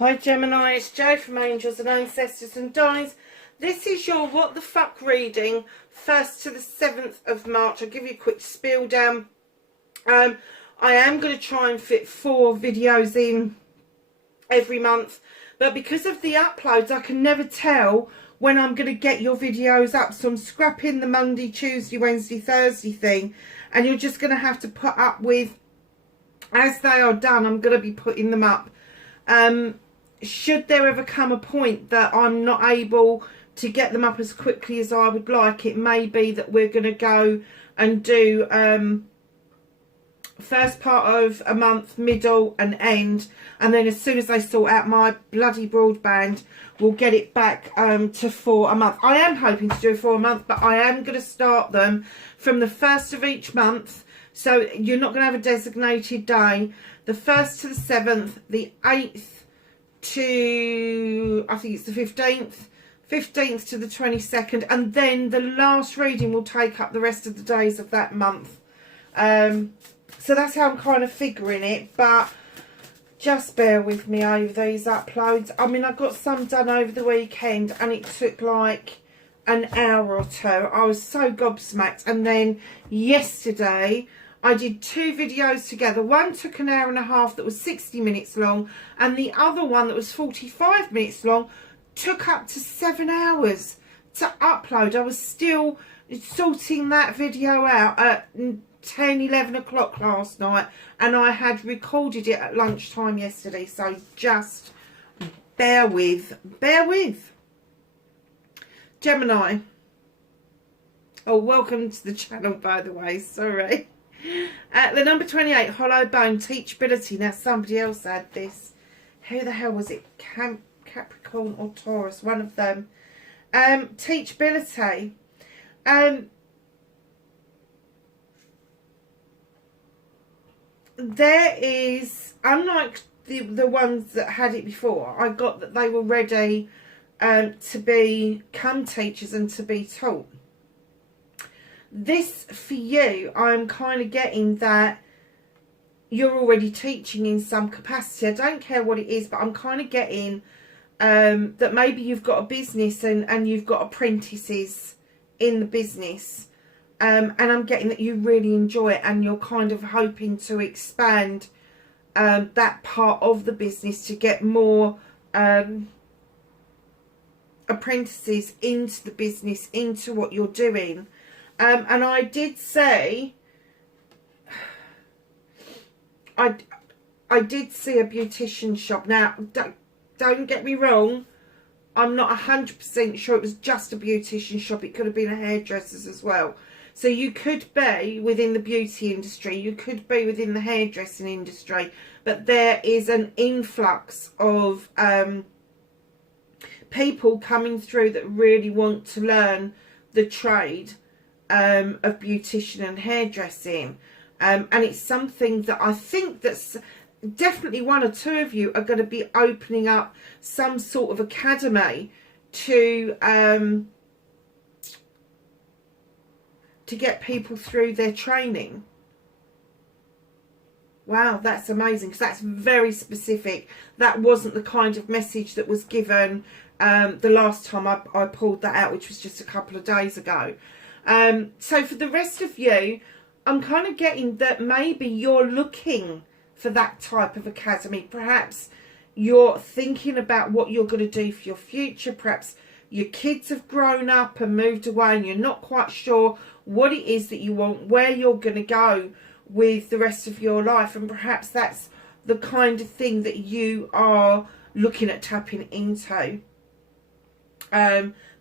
Hi Gemini, it's Jo from Angels and Ancestors and Darlings. This is your What the Fuck reading, 1st to the 7th of March. I'll give you a quick spiel down. I am going to try and fit 4 videos in every month, but because of the uploads I can never tell when I'm going to get your videos up, so I'm scrapping the Monday, Tuesday, Wednesday, Thursday thing, and you're just going to have to put up with, as they are done, I'm going to be putting them up. Should there ever come a point that I'm not able to get them up as quickly as I would like, it may be that we're going to go and do first part of a month, middle and end, and then as soon as I sort out my bloody broadband, we'll get it back to 4 a month. I am hoping to do 4 a month, but I am going to start them from the 1st of each month, so you're not going to have a designated day. The 1st to the 7th, the 8th to, I think it's the 15th to the 22nd, and then the last reading will take up the rest of the days of that month. So that's how I'm kind of figuring it, but just bear with me over these uploads. I mean, I got some done over the weekend and it took like an hour or two. I was so gobsmacked. And then yesterday I did 2 videos together. One took an hour and a half that was 60 minutes long, and the other one that was 45 minutes long took up to 7 hours to upload. I was still sorting that video out at 10, 11 o'clock last night, and I had recorded it at lunchtime yesterday, so just bear with. Gemini. Oh, welcome to the channel, by the way, sorry. The number 28, hollow bone, teachability. Now somebody else had this. Who the hell was it? Capricorn or Taurus, one of them. Teachability. There is, unlike the ones that had it before, I got that they were ready to become teachers and to be taught. This, for you, I'm kind of getting that you're already teaching in some capacity. I don't care what it is, but I'm kind of getting that maybe you've got a business and you've got apprentices in the business. And I'm getting that you really enjoy it and you're kind of hoping to expand that part of the business to get more apprentices into the business, into what you're doing. And I did say, I did see a beautician shop. Now, don't get me wrong, I'm not 100% sure it was just a beautician shop. It could have been a hairdresser's as well. So you could be within the beauty industry, you could be within the hairdressing industry, but there is an influx of people coming through that really want to learn the trade of beautician and hairdressing. And it's something that I think that's definitely 1 or 2 of you are going to be opening up some sort of academy to get people through their training. Wow, that's amazing, because that's very specific. That wasn't the kind of message that was given the last time I pulled that out, which was just a couple of days ago. So for the rest of you, I'm kind of getting that maybe you're looking for that type of academy. Perhaps you're thinking about what you're going to do for your future. Perhaps your kids have grown up and moved away and you're not quite sure what it is that you want, where you're going to go with the rest of your life. And perhaps that's the kind of thing that you are looking at tapping into.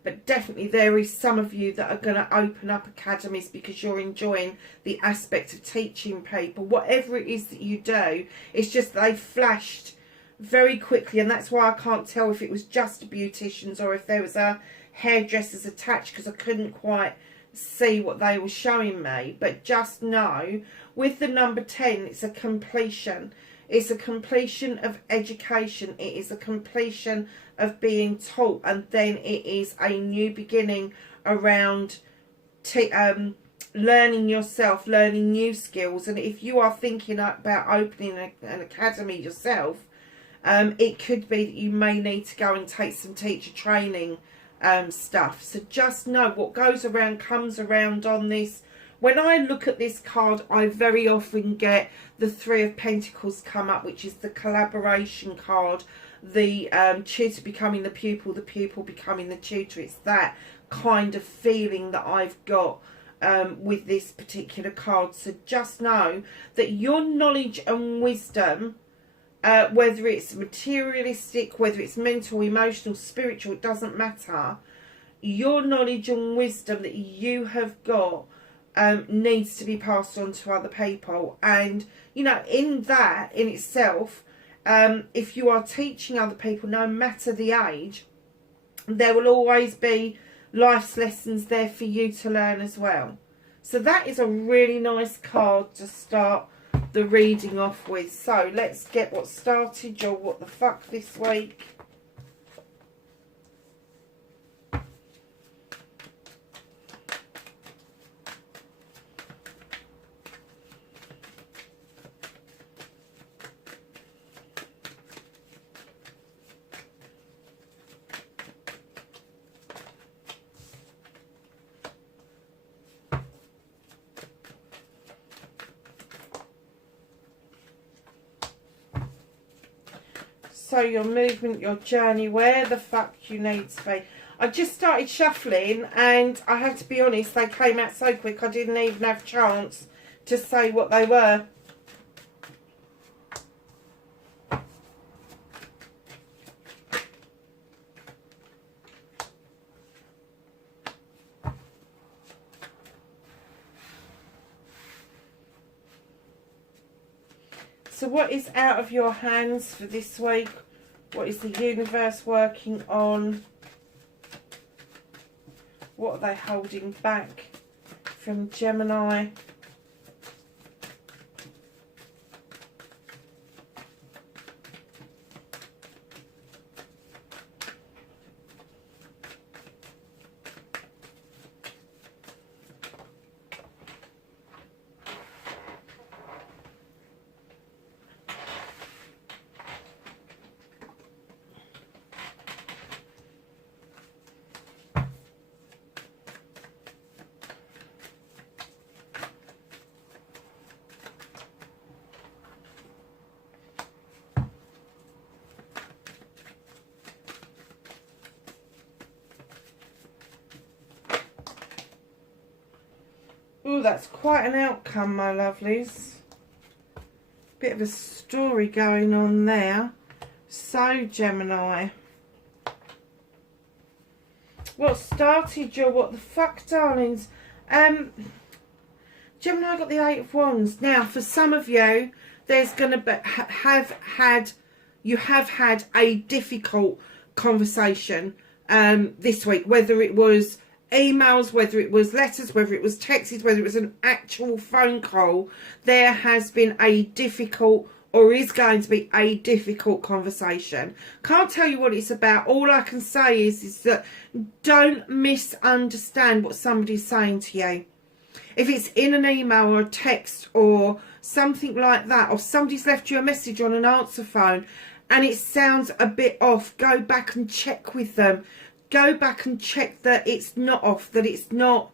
But definitely there is some of you that are going to open up academies because you're enjoying the aspect of teaching people. Whatever it is that you do, it's just they flashed very quickly, and that's why I can't tell if it was just a beautician's or if there was a hairdresser's attached, because I couldn't quite see what they were showing me. But just know, with the number 10, it's a completion. It's a completion of education. It is a completion of being taught, and then it is a new beginning around learning yourself, learning new skills. And if you are thinking about opening an academy yourself, It could be that you may need to go and take some teacher training stuff. So just know what goes around comes around on this. When I look at this card, I very often get the Three of Pentacles come up, which is the collaboration card. The tutor becoming the pupil becoming the tutor. It's that kind of feeling that I've got with this particular card. So just know that your knowledge and wisdom, whether it's materialistic, whether it's mental, emotional, spiritual, it doesn't matter. Your knowledge and wisdom that you have got needs to be passed on to other people. And, you know, in that, in itself, if you are teaching other people, no matter the age, there will always be life's lessons there for you to learn as well. So that is a really nice card to start the reading off with. So let's get what started your what the fuck this week. So your movement, your journey, where the fuck you need to be. I just started shuffling and I have to be honest, they came out so quick I didn't even have a chance to say what they were. So what is out of your hands for this week? What is the universe working on? What are they holding back from Gemini? Oh, that's quite an outcome, my lovelies. Bit of a story going on there. So, Gemini, what started your what the fuck, darlings? Gemini got the Eight of Wands. Now, for some of you, there's going to be, you have had a difficult conversation this week, whether it was emails, whether it was letters, whether it was texts, whether it was an actual phone call. There has been a difficult, or is going to be a difficult conversation. Can't tell you what it's about. All I can say is that don't misunderstand what somebody's saying to you. If it's in an email or a text or something like that, or somebody's left you a message on an answer phone and it sounds a bit off, go back and check with them. Go back and check that it's not off, that it's not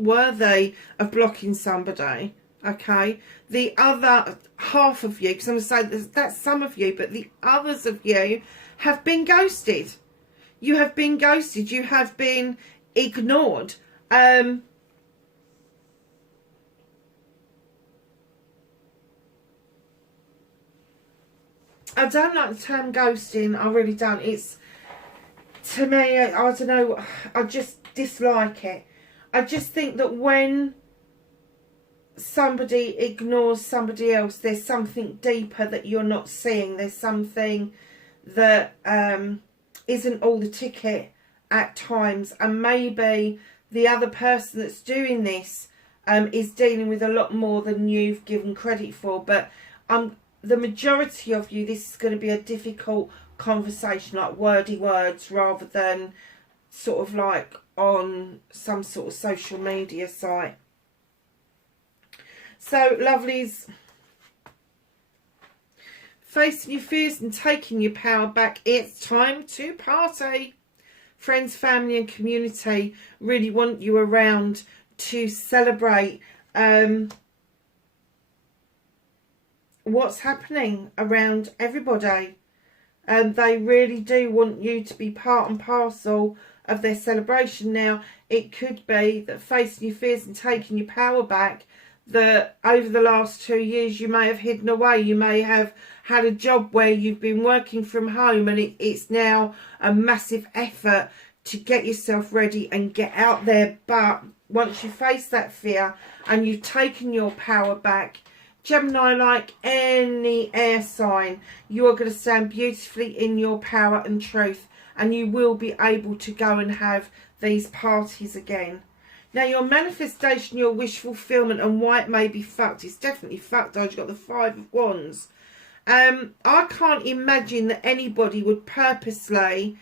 worthy of blocking somebody. Okay, the other half of you, because I'm going to say that's some of you, but the others of you have been ghosted. You have been ghosted. You have been ignored. I don't like the term ghosting. I really don't. It's, to me, I don't know, I just dislike it. I just think that when somebody ignores somebody else, there's something deeper that you're not seeing. There's something that isn't all the ticket at times. And maybe the other person that's doing this is dealing with a lot more than you've given credit for. But the majority of you, this is going to be a difficult conversation, like wordy words, rather than sort of like on some sort of social media site. So, lovelies, facing your fears and taking your power back. It's time to party. Friends, family and community really want you around to celebrate what's happening around everybody. They really do want you to be part and parcel of their celebration. Now, it could be that facing your fears and taking your power back, that over the last 2 years you may have hidden away. You may have had a job where you've been working from home, and it's now a massive effort to get yourself ready and get out there. But once you face that fear and you've taken your power back, Gemini, like any air sign, you are going to stand beautifully in your power and truth, and you will be able to go and have these parties again. Now, your manifestation, your wish fulfillment, and why it may be fucked. It's definitely fucked. I've got the 5 of Wands. I can't imagine that anybody would purposely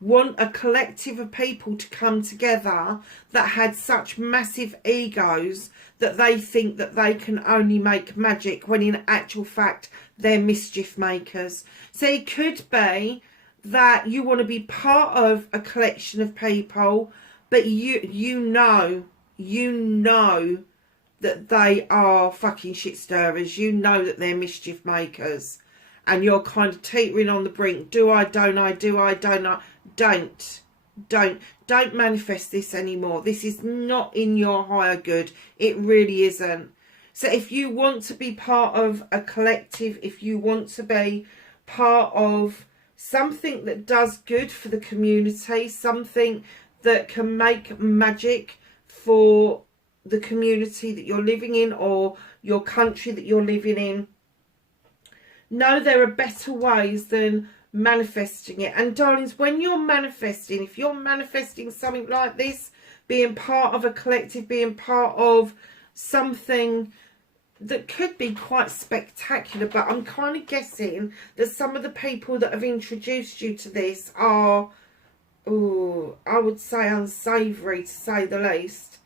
want a collective of people to come together that had such massive egos that they think that they can only make magic, when in actual fact they're mischief makers. So it could be that you want to be part of a collection of people, but you know that they are fucking shit stirrers. You know that they're mischief makers, and you're kind of teetering on the brink. Do I, don't I, do I, don't I? Don't manifest this anymore. This is not in your higher good. It really isn't. So if you want to be part of a collective, if you want to be part of something that does good for the community, something that can make magic for the community that you're living in or your country that you're living in, know there are better ways than manifesting it. And darlings, when you're manifesting, if you're manifesting something like this, being part of a collective, being part of something that could be quite spectacular, but I'm kind of guessing that some of the people that have introduced you to this are, oh, I would say unsavoury, to say the least.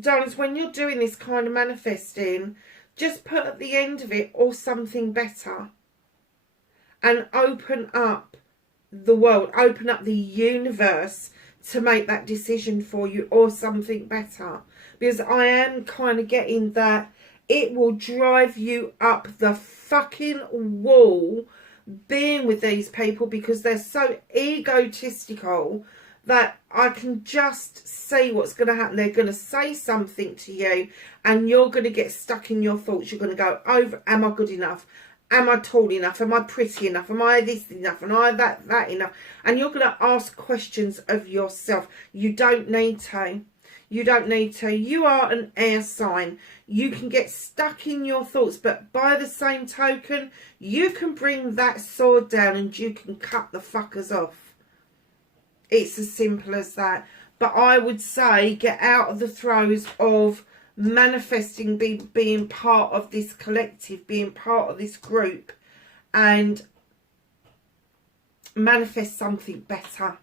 Darlings, when you're doing this kind of manifesting, just put at the end of it, or something better, and open up the world, open up the universe to make that decision for you, or something better. Because I am kind of getting that it will drive you up the fucking wall being with these people, because they're so egotistical that I can just see what's going to happen. They're going to say something to you and you're going to get stuck in your thoughts. You're going to go over, am I good enough? Am I tall enough? Am I pretty enough? Am I this enough? Am I that enough? And you're going to ask questions of yourself. You don't need to. You don't need to. You are an air sign. You can get stuck in your thoughts, but by the same token, you can bring that sword down and you can cut the fuckers off. It's as simple as that. But I would say get out of the throes of manifesting, being part of this collective, being part of this group, and manifest something better.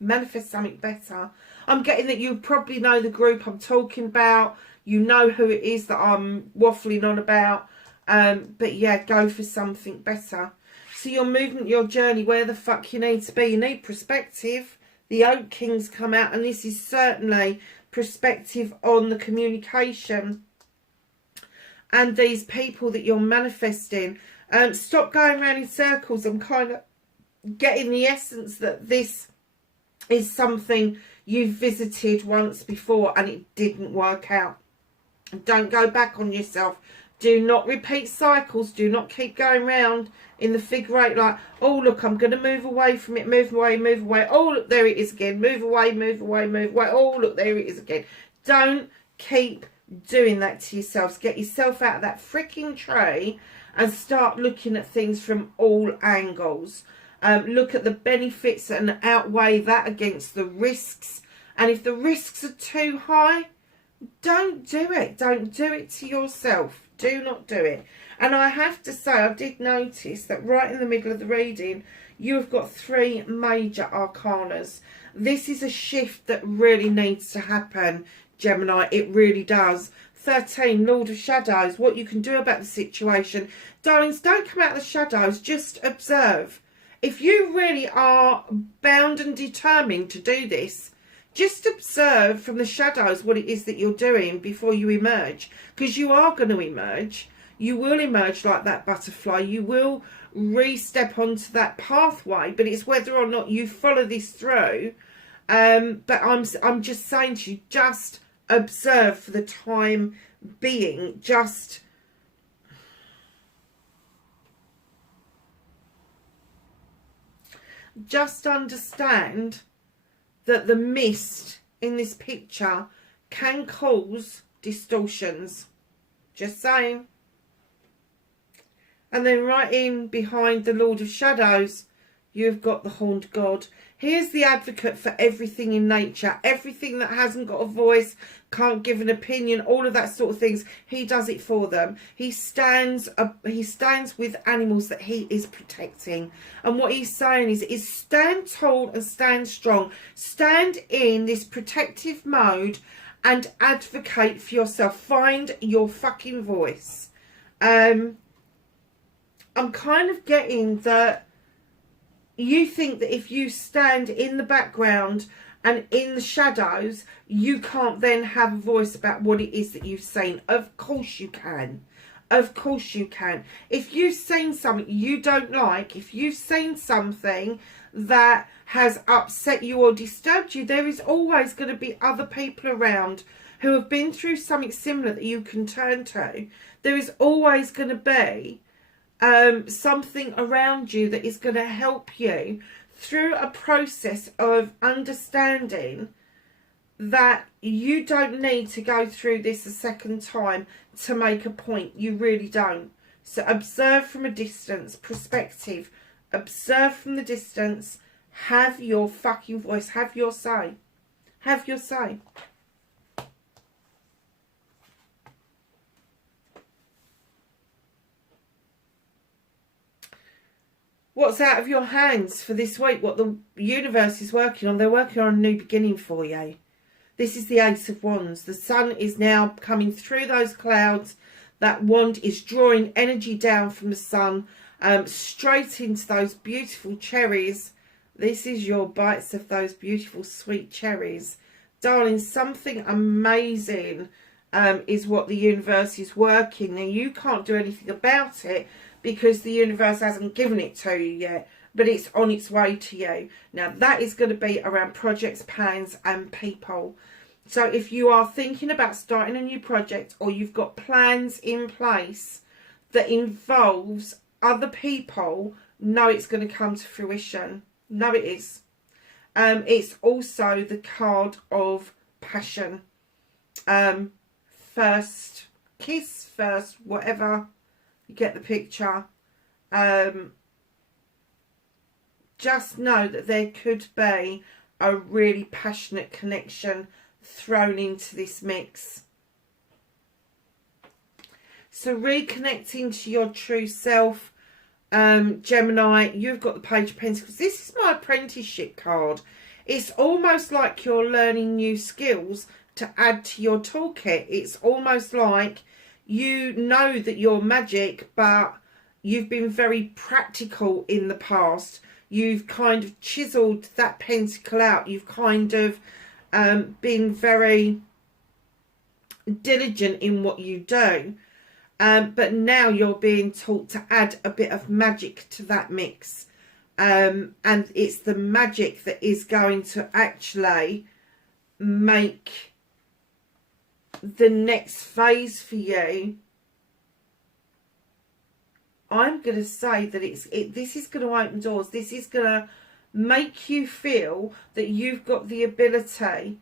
Manifest something better. I'm getting that you probably know the group I'm talking about. You know who it is that I'm waffling on about. But yeah, go for something better. So your movement, your journey, where the fuck you need to be. You need perspective. The Oak Kings come out, and this is certainly perspective on the communication and these people that you're manifesting. Stop going around in circles. I'm kind of getting the essence that this is something you've visited once before and it didn't work out. Don't go back on yourself. Do not repeat cycles. Do not keep going round in the figure eight like, oh, look, I'm going to move away from it. Move away, move away. Oh, look, there it is again. Move away, move away, move away. Oh, look, there it is again. Don't keep doing that to yourselves. Get yourself out of that freaking tree and start looking at things from all angles. Look at the benefits and outweigh that against the risks. And if the risks are too high, don't do it. Don't do it to yourself. Do not do it. And I have to say, I did notice that right in the middle of the reading, you have got 3 major arcanas. This is a shift that really needs to happen, Gemini. It really does. 13, Lord of Shadows. What you can do about the situation. Darlings, don't come out of the shadows. Just observe. If you really are bound and determined to do this, just observe from the shadows what it is that you're doing before you emerge. Because you are going to emerge. You will emerge like that butterfly. You will re-step onto that pathway. But it's whether or not you follow this through. But I'm just saying to you, just observe for the time being. Just understand that the mist in this picture can cause distortions. Just saying. And then right in behind the Lord of Shadows, you've got the Horned God. Here's the advocate for everything in nature. Everything that hasn't got a voice, can't give an opinion, all of that sort of things. He does it for them. He stands with animals that he is protecting. And what he's saying is stand tall and stand strong. Stand in this protective mode and advocate for yourself. Find your fucking voice. I'm kind of getting that you think that if you stand in the background and in the shadows, you can't then have a voice about what it is that you've seen. Of course you can. Of course you can. If you've seen something you don't like, if you've seen something that has upset you or disturbed you, there is always going to be other people around who have been through something similar that you can turn to. There is always going to be something around you that is going to help you through a process of understanding that you don't need to go through this a second time to make a point. You really don't. So observe from a distance. Perspective. Observe from the distance. Have your fucking voice. Have your say. Have your say. What's out of your hands for this week? What the universe is working on? They're working on a new beginning for you. This is the Ace of Wands. The sun is now coming through those clouds. That wand is drawing energy down from the sun straight into those beautiful cherries. This is your bites of those beautiful sweet cherries. Darling, something amazing is what the universe is working. Now, you can't do anything about it, because the universe hasn't given it to you yet, but it's on its way to you. Now, that is going to be around projects, plans, and people. So if you are thinking about starting a new project, or you've got plans in place that involves other people, know it's going to come to fruition. No, it is. It's also the card of passion. First kiss, first whatever. You get the picture. Just know that there could be a really passionate connection thrown into this mix. So reconnecting to your true self, Gemini, you've got the Page of Pentacles. This is my apprenticeship card. It's almost like you're learning new skills to add to your toolkit. It's almost like you know that you're magic, but you've been very practical in the past. You've kind of chiseled that pentacle out. You've kind of been very diligent in what you do. But now you're being taught to add a bit of magic to that mix. And it's the magic that is going to actually make the next phase for you. I'm going to say that this is going to open doors. This is going to make you feel that you've got the ability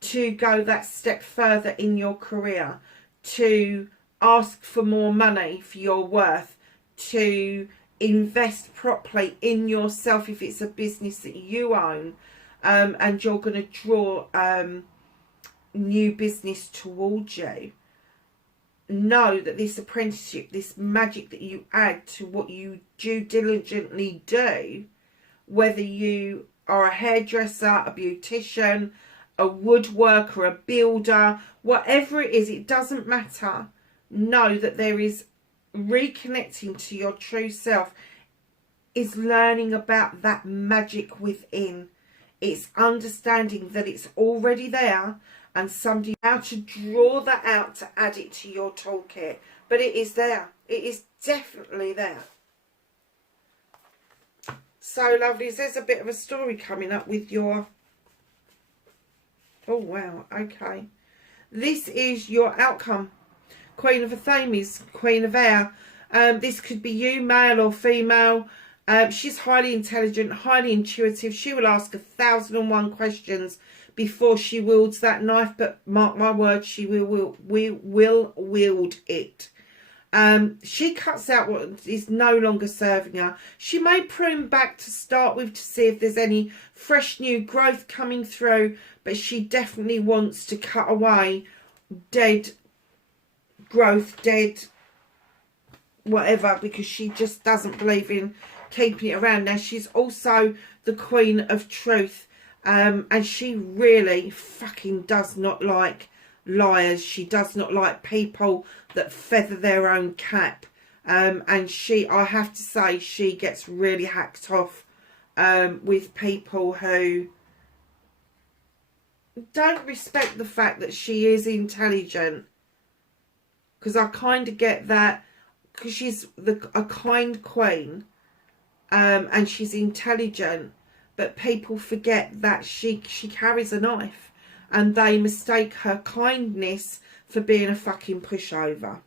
to go that step further in your career, to ask for more money for your worth, to invest properly in yourself if it's a business that you own, and you're going to draw new business towards you. Know that this apprenticeship, this magic that you add to what you do diligently do, whether you are a hairdresser, a beautician, a woodworker, a builder, whatever it is, it doesn't matter. Know that there is reconnecting to your true self, is learning about that magic within. It's understanding that it's already there and somebody how to draw that out to add it to your toolkit. But it is there. It is definitely there. So, lovelies, there's a bit of a story coming up with your... Oh, wow. Okay. This is your outcome. Queen of Athames, Queen of Air. This could be you, male or female. She's highly intelligent, highly intuitive. She will ask 1,001 questions before she wields that knife. But mark my words, she will wield it. She cuts out what is no longer serving her. She may prune back to start with to see if there's any fresh new growth coming through, but she definitely wants to cut away dead growth, dead whatever, because she just doesn't believe in keeping it around. Now, she's also the Queen of Truth, and she really fucking does not like liars. She does not like people that feather their own cap, and I have to say, she gets really hacked off with people who don't respect the fact that she is intelligent, because I kind of get that, because she's a kind queen, and she's intelligent, but people forget that she carries a knife, and they mistake her kindness for being a fucking pushover.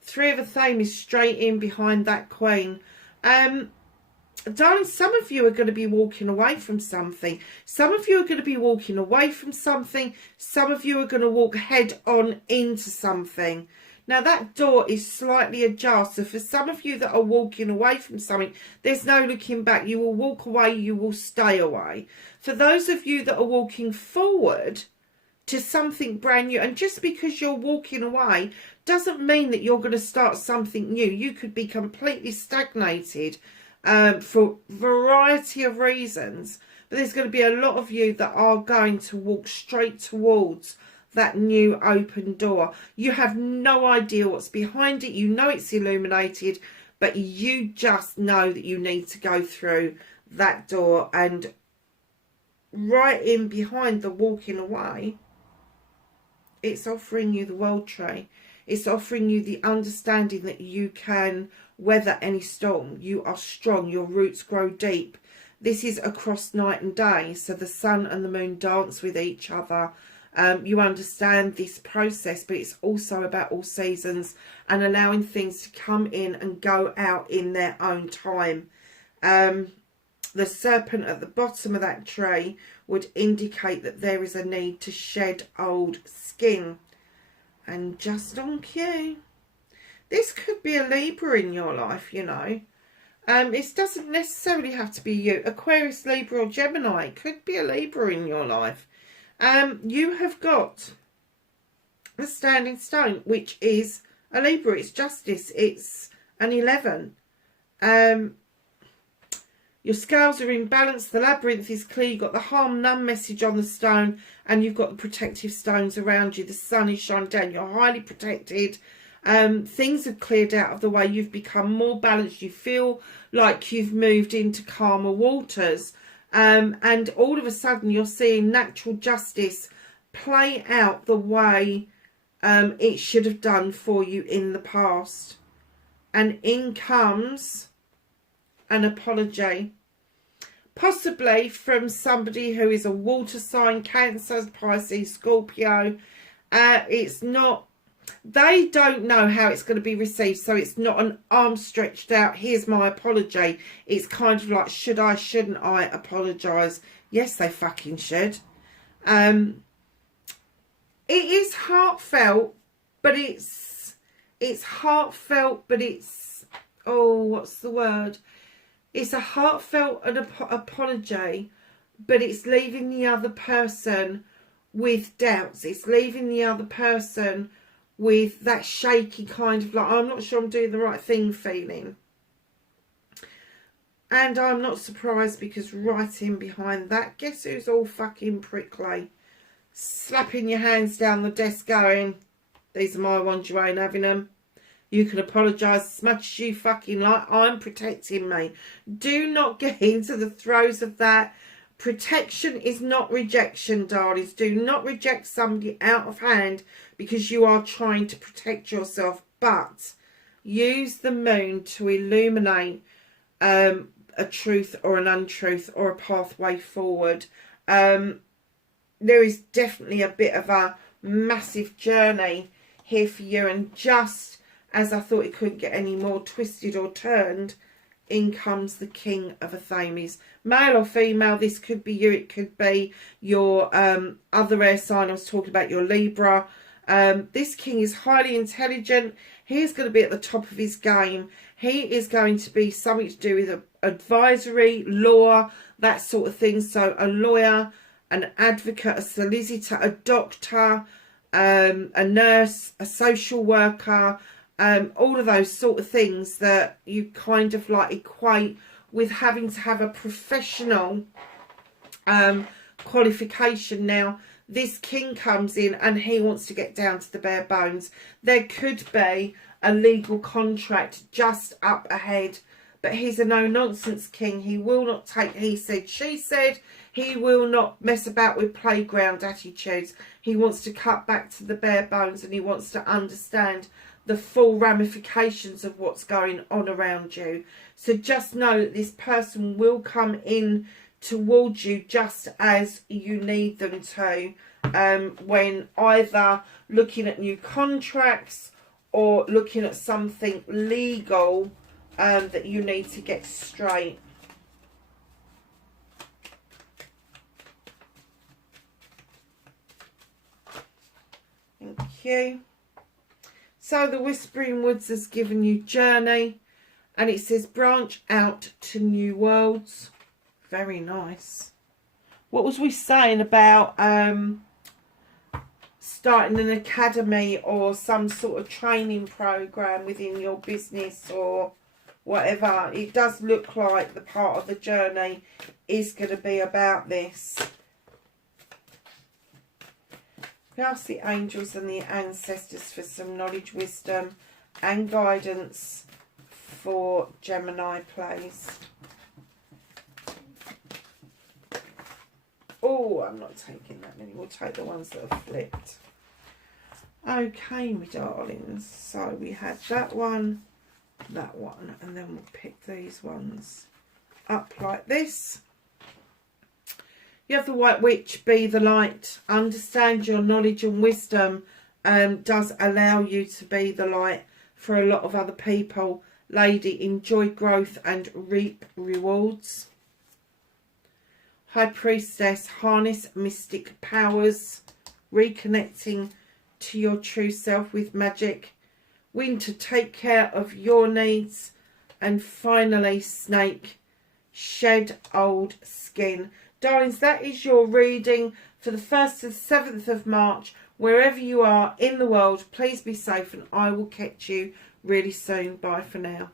Three of Athames is straight in behind that queen. Darling, some of you are going to be walking away from something. Some of you are going to be walking away from something. Some of you are going to walk head on into something. Now, that door is slightly ajar. So for some of you that are walking away from something, there's no looking back. You will walk away. You will stay away. For those of you that are walking forward to something brand new, and just because you're walking away doesn't mean that you're going to start something new. You could be completely stagnated for a variety of reasons. But there's going to be a lot of you that are going to walk straight towards that new open door. You have no idea what's behind it. You know it's illuminated, but you just know that you need to go through that door. And right in behind the walking away, it's offering you the world tree. It's offering you the understanding that you can weather any storm. You are strong. Your roots grow deep. This is across night and day. So the sun and the moon dance with each other. You understand this process, but it's also about all seasons and allowing things to come in and go out in their own time. The serpent at the bottom of that tree would indicate that there is a need to shed old skin. And just on cue, this could be a Libra in your life, you know. It doesn't necessarily have to be you. Aquarius, Libra or Gemini. It could be a Libra in your life. You have got a standing stone, which is a Libra. It's justice. It's an 11. Your scales are in balance. The labyrinth is clear. You've got the harm none message on the stone, and you've got the protective stones around you. The sun is shining down. You're highly protected. Things have cleared out of the way. You've become more balanced. You feel like you've moved into calmer waters. And all of a sudden you're seeing natural justice play out the way it should have done for you in the past. And in comes an apology, possibly from somebody who is a water sign, Cancer, Pisces, Scorpio. It's not, they don't know how it's going to be received, so it's not an arm stretched out, here's my apology. It's kind of like, should I, shouldn't I apologise? Yes, they fucking should. It is heartfelt, but it's heartfelt, but it's, oh, what's the word? It's a heartfelt apology, but it's leaving the other person with doubts. It's leaving the other person with that shaky kind of like, I'm not sure I'm doing the right thing feeling. And I'm not surprised, because right in behind that, guess who's all fucking prickly? Slapping your hands down the desk going, these are my ones, you ain't having them. You can apologise as much as you fucking like. I'm protecting me. Do not get into the throes of that. Protection is not rejection, darlings. Do not reject somebody out of hand because you are trying to protect yourself. But use the moon to illuminate a truth or an untruth or a pathway forward. There is definitely a bit of a massive journey here for you, and just as I thought it couldn't get any more twisted or turned, in comes the King of Athames. Male or female, this could be you, it could be your other air sign. I was talking about your Libra. This king is highly intelligent. He is going to be at the top of his game. He is going to be something to do with advisory, law, that sort of thing. So a lawyer, an advocate, a solicitor, a doctor, a nurse, a social worker, all of those sort of things that you kind of like equate with having to have a professional qualification. Now, this king comes in and he wants to get down to the bare bones. There could be a legal contract just up ahead, but he's a no-nonsense king. He will not take he said, she said. He will not mess about with playground attitudes. He wants to cut back to the bare bones, and he wants to understand the full ramifications of what's going on around you. So just know that this person will come in towards you just as you need them to, when either looking at new contracts or looking at something legal that you need to get straight. Thank you. So the Whispering Woods has given you journey, and it says branch out to new worlds. Very nice. What was we saying about starting an academy or some sort of training program within your business or whatever? It does look like the part of the journey is going to be about this. Ask the angels and the ancestors for some knowledge, wisdom and guidance for Gemini, please. Oh, I'm not taking that many. We'll take the ones that are flipped. Okay, my darlings. So we had that one, and then we'll pick these ones up like this. You have the White Witch, be the light. Understand your knowledge and wisdom does allow you to be the light for a lot of other people. Lady, enjoy growth and reap rewards. High Priestess, harness mystic powers. Reconnecting to your true self with magic. Winter, take care of your needs. And finally, Snake, shed old skin. Darlings, that is your reading for the 1st to the 7th of March. Wherever you are in the world, please be safe, and I will catch you really soon. Bye for now.